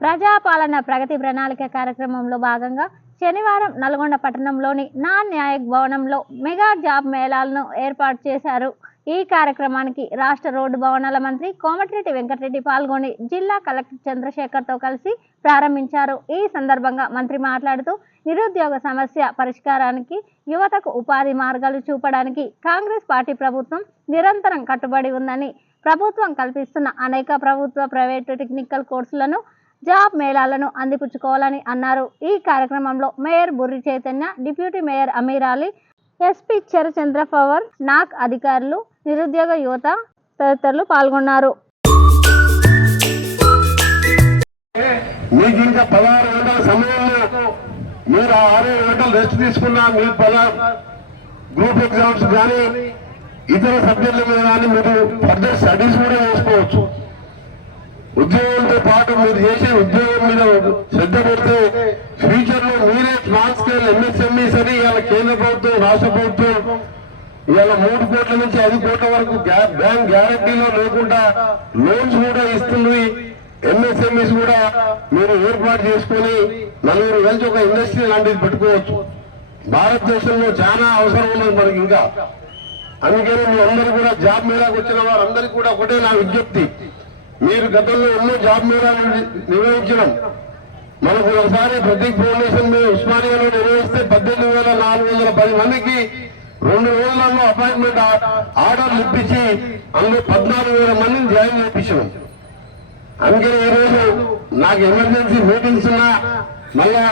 ప్రజాపాలన ప్రగతి ప్రణాళిక కార్యక్రమంలో భాగంగా శనివారం నల్గొండ పట్టణంలోని నాన్ న్యాయక్ భవనంలో మెగా జాబ్ మేళాలను ఏర్పాటు చేశారు. ఈ కార్యక్రమానికి రాష్ట్ర రోడ్డు భవనాల మంత్రి కోమటిరెడ్డి వెంకటరెడ్డి పాల్గొని జిల్లా కలెక్టర్ చంద్రశేఖర్తో కలిసి ప్రారంభించారు. ఈ సందర్భంగా మంత్రి మాట్లాడుతూ నిరుద్యోగ సమస్య పరిష్కారానికి, యువతకు ఉపాధి మార్గాలు చూపడానికి కాంగ్రెస్ పార్టీ ప్రభుత్వం నిరంతరం కట్టుబడి ఉందని, ప్రభుత్వం కల్పిస్తున్న అనేక ప్రభుత్వ, ప్రైవేటు టెక్నికల్ కోర్సులను, జాబ్ మేళాలను అందిపుచ్చుకోవాలని అన్నారు. ఈ కార్యక్రమంలో mayor Burri Chaitanya, deputy mayor Amir Ali, SP Charachandra Pawar, NAC అధికారులు, నిరుద్యోగ యువత తదితరులు పాల్గొన్నారు. మీకు ఇంకా 16 గంటల సమయంలో మీరు 6 గంటలు రెస్ట్ తీసుకున్నా మీ గ్రూప్ ఎగ్జామ్స్ కానీ ఇతర సబ్జెక్టుల మీద కానీ మీరు ఫర్దర్ స్టడీస్ కూడా చేసుకోవచ్చు. ఉద్యోగంతో పాటు మీరు చేసే ఉద్యోగం మీద శ్రద్ధ పెడితే ఫ్యూచర్ లో మీరే స్మాల్ స్కేల్ ఎంఎస్ఎంఈస్ అని ఇవాళ కేంద్ర ప్రభుత్వం, రాష్ట్ర ప్రభుత్వం ఇవాళ 3 కోట్ల నుంచి 5 కోట్ల వరకు బ్యాంక్ గ్యారంటీలో లేకుండా లోన్స్ కూడా ఇస్తుంది. ఎంఎస్ఎంఈస్ కూడా మీరు ఏర్పాటు చేసుకుని 4 కలిసి ఒక ఇండస్ట్రీ లాంటిది పెట్టుకోవచ్చు. భారతదేశంలో చాలా అవసరం ఉన్నది మనకి ఇంకా. అందుకని మీ అందరూ కూడా జాబ్ మేళాకు వచ్చిన వారందరికీ కూడా ఒకటే నా విజ్ఞప్తి, మీరు గతంలో ఎన్నో జాబ్ మేళాలు నిర్వహించడం. మనకు ఒకసారి ప్రతీక్ ఫౌండేషన్ మీద ఉస్మానియాలో నిర్వహిస్తే 18,410 మందికి 2 రోజులలో అపాయింట్మెంట్ ఆర్డర్లు ఇప్పించి అందులో 14,000 మందిని జాయిన్ చేయించాం. అందుకని ఈరోజు నాకు ఎమర్జెన్సీ మీటింగ్స్ ఉన్నా మళ్ళా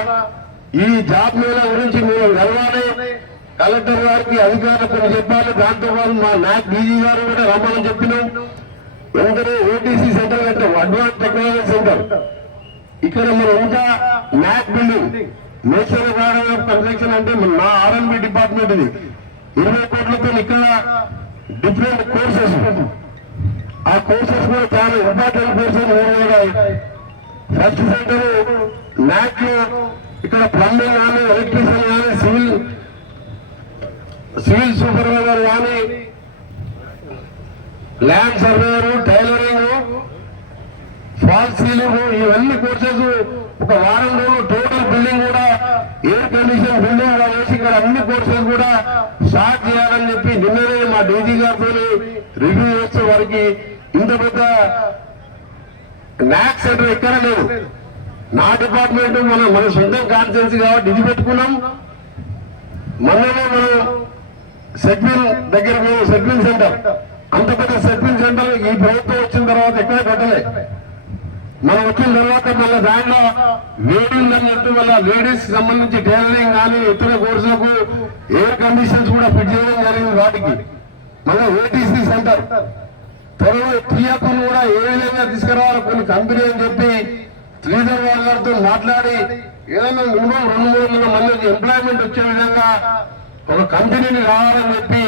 ఈ జాబ్ మేళా గురించి మేము గెలవాలి, కలెక్టర్ గారికి అధికారులు కొన్ని చెప్పాలి. దాంతో పాటు మా నాక్ డీజీ గారు కూడా రమ్మని చెప్పినాం. వెంటనే ఓటీసీ సెంటర్ కట్టాం, అడ్వాన్స్ టెక్నాలజీ సెంటర్. ఇక్కడ మనం ఇంకా mac building, national garden of construction అంటే నా ఆర్ఎండ్బి డిపార్ట్మెంట్ ఇది. 20 కోట్లతో ఇక్కడ డిఫరెంట్ కోర్సెస్, ఆ కోర్సెస్ కూడా చాలా ఇంపార్టెంట్ కోర్సెస్ ఉన్నాయి. ఫస్ట్ సెంటర్ మ్యాక్ లో ఇక్కడ ప్లంబింగ్ కానీ, ఎలక్ట్రీషియన్ కానీ, సివిల్ సూపర్వైజర్ కానీ, land surveyor, tailoring, fall ceiling, ఇవన్నీ కోర్సెస్ ఒక వారం రోజులు టోటల్ బిల్డింగ్ కూడా ఎయిర్ కండిషన్ బిల్డింగ్ వేసి ఇక్కడ అన్ని కోర్సెస్ కూడా స్టార్ట్ చేయాలని చెప్పి నిన్ననే మా డీజీ గారితో రివ్యూ చేస్తే వారికి ఇంత పెద్ద నాక్ సెంటర్ ఎక్కడ లేదు. నా డిపార్ట్మెంట్ మన సొంతం కాన్స్టిట్యున్సీ కాబట్టి ఇది పెట్టుకున్నాం. మొన్ననే మనం సెట్విల్ దగ్గర సెట్విల్ సెంటర్, అంత పెద్ద సెట్విల్ సెంటర్ ఈ ప్రభుత్వం వచ్చిన తర్వాత ఎక్కడ పెట్టలే. మనం వచ్చిన తర్వాత మళ్ళీ దాంట్లో వేడింగ్ అని చెప్పి మళ్ళీ లేడీస్ సంబంధించి టైలరింగ్ కానీ ఇతర కోర్సులకు ఎయిర్ కండిషన్స్ కూడా ఫిట్ చేయడం జరిగింది. వాటికి మళ్ళీ ఓటీసీ సెంటర్ త్వరలో టీఆర్పీని కూడా ఏ విధంగా తీసుకురావాలి కొన్ని కంపెనీ అని చెప్పి శ్రీధర్ బాబు గారితో మాట్లాడి ఏదైనా మినిమం 200-300 మందికి ఎంప్లాయ్మెంట్ వచ్చే విధంగా ఒక కంపెనీని రావాలని చెప్పి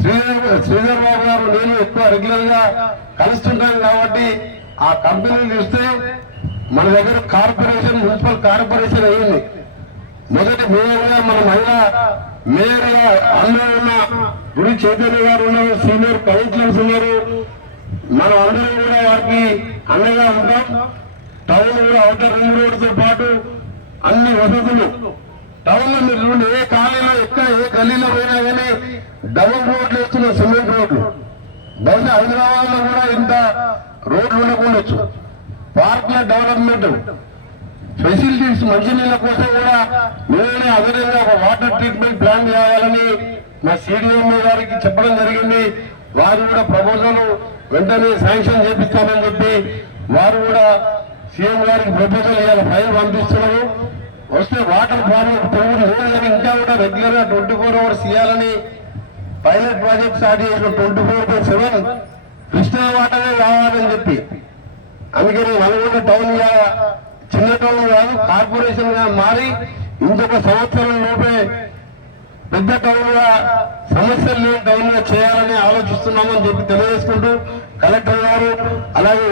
శ్రీధర్ బాబు గారు నేను ఎక్కువ రెగ్యులర్ గా కలుస్తుంటాను కాబట్టి ఆ కంపెనీని చూస్తే మన దగ్గర కార్పొరేషన్, మున్సిపల్ కార్పొరేషన్ అయ్యింది. మొదటి మేయర్ గా మన మహిళా మేయర్ గా అందరూ ఉన్న గుడి చైతన్య గారు ఉన్నారు, సీనియర్ కౌన్సిలర్స్ ఉన్నారు. మనం అందరం కూడా వారికి అండగా ఉంటాం. టౌన్ కూడా అవుటర్ రింగ్ రోడ్ తో పాటు అన్ని వసతులు టౌన్ లో మీరు ఏ కాలనీలో ఎక్కడ ఏ గల్లీలో పోయినా కానీ డబుల్ రోడ్లు వేస్తున్న సిమెంట్ రోడ్లు. బహుశా హైదరాబాద్ లో కూడా ఇంత రోడ్లు ఉండకుండొచ్చు. పార్క్ల డెవలప్మెంట్, ఫెసిలిటీస్, మంచినీళ్ళ కోసం కూడా నేనే అదనంగా ఒక వాటర్ ట్రీట్మెంట్ ప్లాన్ చేయాలని మా సిడిఎంఓ గారికి చెప్పడం జరిగింది. వారు కూడా ప్రపోజల్ వెంటనే శాంక్షన్ చేపిస్తామని చెప్పి వారు కూడా సీఎం గారికి ప్రపోజల్ ఇవాళ ఫైల్ పంపిస్తున్నారు. వస్తే వాటర్ ఫార్మేట్ పెరుగుడు లేదు కానీ ఇంకా కూడా రెగ్యులర్ గా 24 అవర్స్ ఇవ్వాలని పైలట్ ప్రాజెక్ట్ స్టార్ట్ చేసిన 24/7 కృష్ణా వాటరే కావాలని చెప్పి. అందుకని నల్గొండ టౌన్ గా చిన్న టౌన్ కాదు, కార్పొరేషన్ గా మారి ఇంకొక సంవత్సరం లోపే పెద్ద టౌన్ గా, సమస్యలు లేని టౌన్ గా చేయాలని ఆలోచిస్తున్నామని చెప్పి తెలియజేసుకుంటూ కలెక్టర్ గారు అలాగే